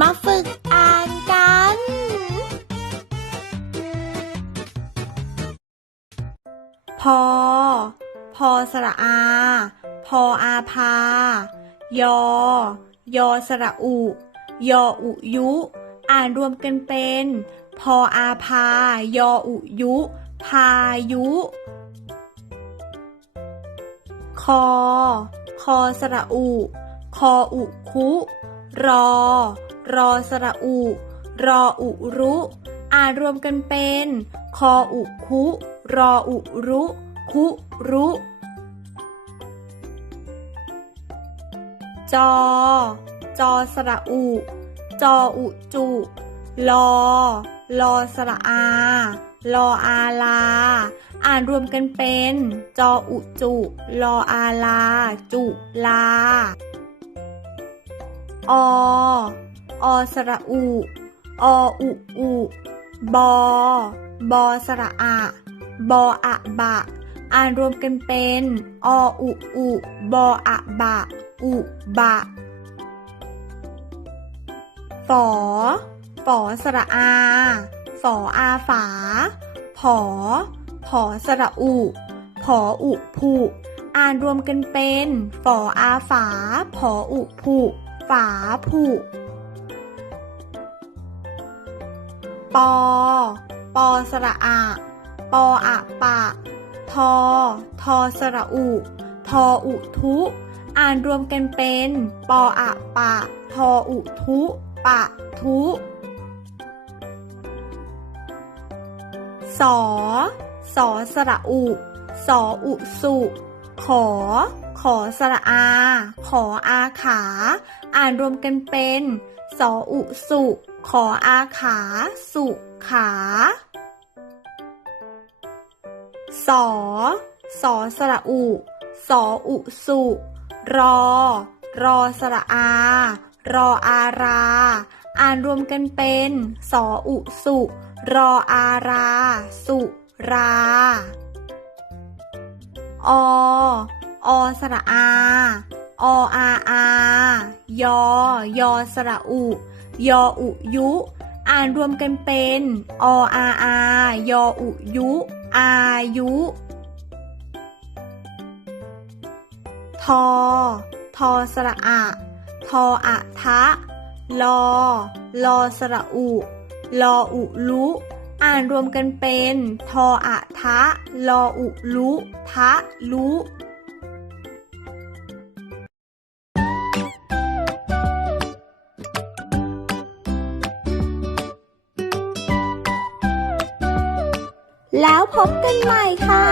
มาฝึกอ่านกัน พอ พอสระอา พออาพา ยอ ยอสระอุ ยออุยุ อ่านรวมกันเป็น พออาพา ยออุยุ พายุ คอ คอสระอุ คออุคุ รอ รอสระอุ รออุรุ อ่านรวมกันเป็น คออุคุ รออุรุ คุรุ จอ จอสระอุ จออุจุ ลอ ลอสระอา ลออาลา อ่านรวมกันเป็น จออุจุ ลออาลา จุลาอ อสระอุออุอุ บอ บอสระอะ บออะบะ อ่านรวมกันเป็น ออุอุ บออะบะ อุบะ ฝอ ฝอสระอา ฝออาฝา ผอ ผอสระอุ ผออุผุอ่านรวมกันเป็น ฝออาฝา ผออุผุฝาผุ ปอ ปอสระอาปออะปะ ทอ ทอสระอุ ทออุทุ อ่านรวมกันเป็น ปออะปะ ทออุทุ ปะทุสอสอสระอุ สออุสุ ขอ ขอสระอา ขออาขา อ่านรวมกันเป็น สออุสุ ขออาขา สุขาสอสอสระอุ สออุสุ รอ รอสระอา รออารา อ่านรวมกันเป็น สออุสุ รออารา สุรา อ อสระอา ออาอายอยอสระอุ ยออุยุ อ่านรวมกันเป็นออาอายออุยุ อายุ ทอ ทอสระอะ ทออะทะ ลอ ลอสระอุ ลออุลุ อ่านรวมกันเป็น ทออะทะ ลออุลุ ทะลุ แล้วพบกันใหม่ค่ะ